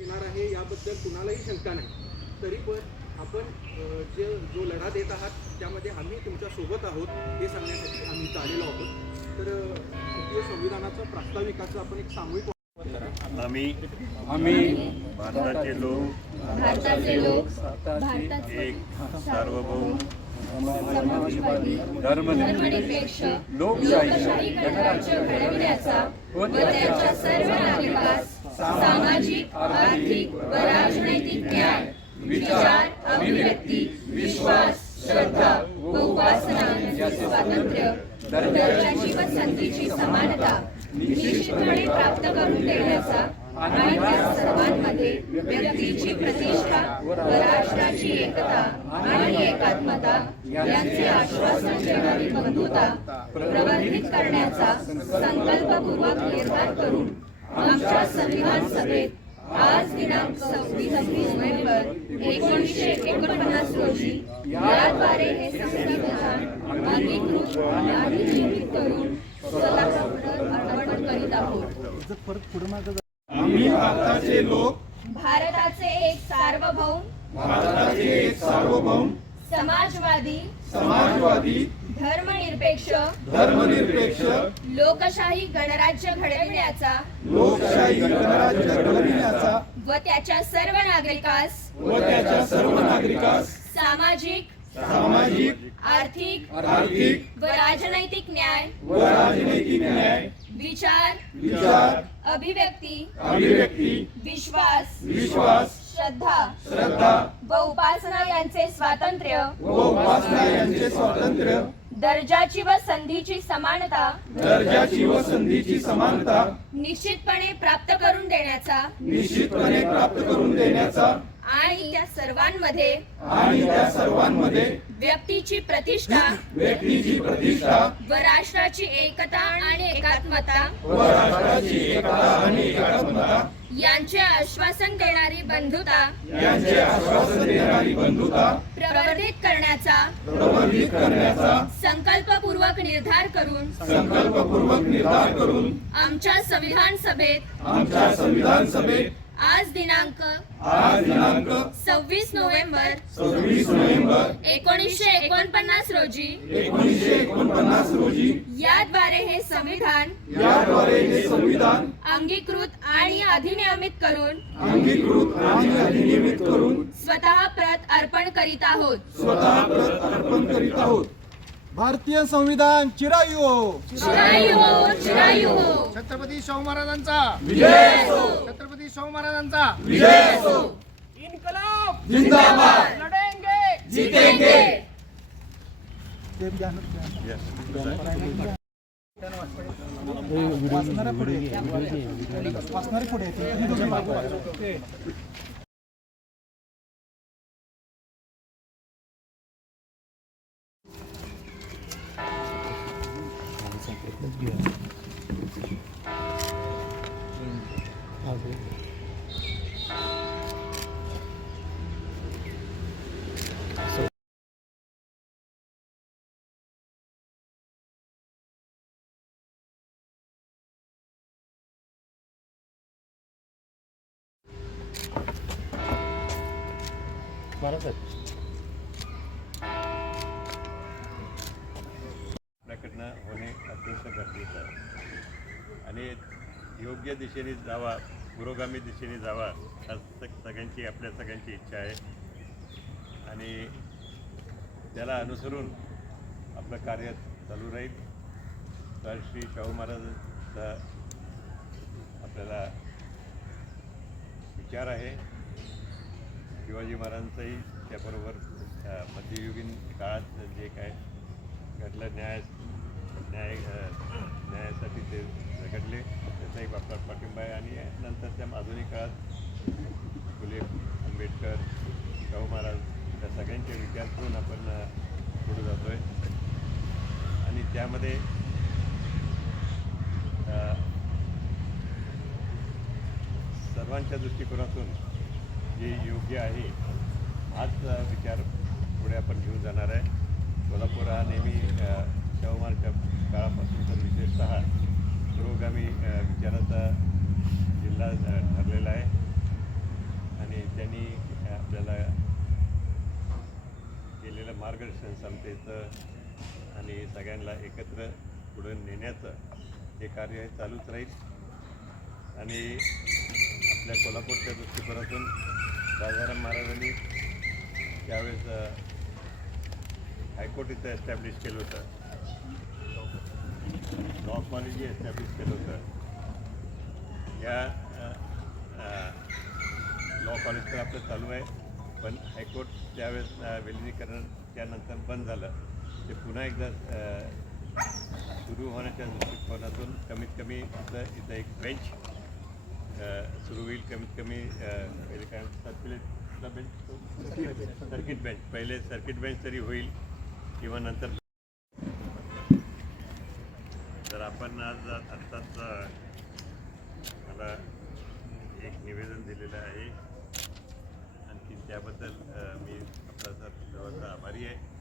येणार आहे याबद्दल कुणालाही शंका नाही। तरी पण आपण जो लढा देत आहात त्यामध्ये आम्ही तुमच्या सोबत आहोत हे सांगण्यासाठी आम्ही इथं आलेलो आहोत। तर भारतीय संविधानाचं प्रास्ताविकाचं आपण एक सामूहिक आम्ही भारताचे लोक एक सार्वभौम समाजवादी धर्मनिरपेक्ष लोकशाही गणराज्य घडविण्याचा व त्याच्या सर्व नागरिकास सामाजिक आर्थिक व राजनैतिक न्याय विचार अभिव्यक्ती विश्वास श्रद्धा व उपासना यांचे स्वातंत्र्य दर्जाची व संधीची समानता निश्चितपणे प्राप्त करून देण्याचा आणि त्या सर्वांमध्ये व्यक्तीची प्रतिष्ठा व राष्ट्राची एकता आणि एकात्मता यांचे आश्वासन देणारी बंधुता प्रवर्धित करण्याचा संकल्पपूर्वक निर्धार करून आमच्या संविधान सभेत आज दिनांक 26 नोव्हेंबर 1949 रोजी याद्वारे हे संविधान अंगीकृत आणि अधिनियमित करून स्वतःला अर्पण करीत आहोत। आम्ही भारताचे लोक भारताचे एक सार्वभौम समाजवादी धर्मनिरपेक्ष लोकशाही गणराज्य घडविण्याचा व त्याच्या सर्व नागरिकास सामाजिक आर्थिक व राजनैतिक न्याय विचार अभिव्यक्ती विश्वास श्रद्धा व उपासना यांचे स्वातंत्र्य दर्जाची व संधीची समानता निश्चितपणे प्राप्त करून देण्याचा आणि त्या सर्वांमध्ये व्यक्तीची प्रतिष्ठा व राष्ट्राची एकता आणि एकात्मता यांचे आश्वासन देणारी बंधुता प्रवर्धित करण्याचा संकल्पपूर्वक निर्धार करून आमच्या संविधान सभेत आज दिनांक 26 नोव्हेंबर 1949 रोजी याद्वारे हे संविधान अंगीकृत आणि अधिनियमित करून स्वतः प्रत अर्पण करीत आहोत। भारतीय संविधान चिरायू हो, छत्रपती शाहू महाराजांचा विजय हो, छत्रपती शाहू महाराजांचा विजय हो, इन्कलाब जिंदाबाद, लढेंगे जीतेंगे। आपल्याकडनं होणे अत्यंत गरजेचं आहे आणि योग्य दिशेने जावा, पुरोगामी दिशेने जावा सगळ्यांची आपल्या सगळ्यांची इच्छा आहे आणि त्याला अनुसरून आपलं कार्य चालू राहील। तर श्री शाहू महाराजांचा आपल्याला विचार आहे, शिवाजी महाराजांचाही त्याबरोबर मध्ययुगीन काळात जे काय घडलं न्यायासाठी ते झगडले त्याचाही आपला पाठिंबा आहे आणि नंतरच्या आधुनिक काळात फुले आंबेडकर शाहू महाराज त्या सगळ्यांचे विचार करून आपण पुढे जातो आहे आणि त्यामध्ये सर्वांच्या दृष्टिकोनातून जे योग्य आहे हाच विचार पुढे आपण घेऊन जाणार आहे। कोल्हापूर हा नेहमी शाहू महाराजच्या काळापासून तर विशेषतः पुरोगामी विचाराचा जिल्हा ठरलेला आहे चांगलं मार्गदर्शन समतेचं आणि सगळ्यांना एकत्र पुढे नेण्याचं हे कार्य चालूच राहील. आणि आपल्या कोल्हापूरच्या दृष्टिकोनातून राजाराम महाराजांनी त्यावेळेस हायकोर्ट इथं एस्टॅब्लिश केलं होतं, लॉ कॉलेजही एस्टॅब्लिश केलं होतं. या लॉ कॉलेज तर आपलं चालू आहे, पण हायकोर्ट त्यावेळेस विलिनीकरण त्यानंतर बंद झालं. ते पुन्हा एकदा सुरू होण्याच्या दृष्टिकोनातून कमीत कमी इथं एक बेंच सुरू होईल. कमीत कमी पहिले काय सर्क्युलेटला बेंच, सर्किट बेंच, पहिले सर्किट बेंच तरी होईल किंवा नंतर. तर आपण आज आत्ताच मला एक निवेदन दिलेलं आहे, आणखी त्याबद्दल मी आपला सर्वांचा आभारी आहे.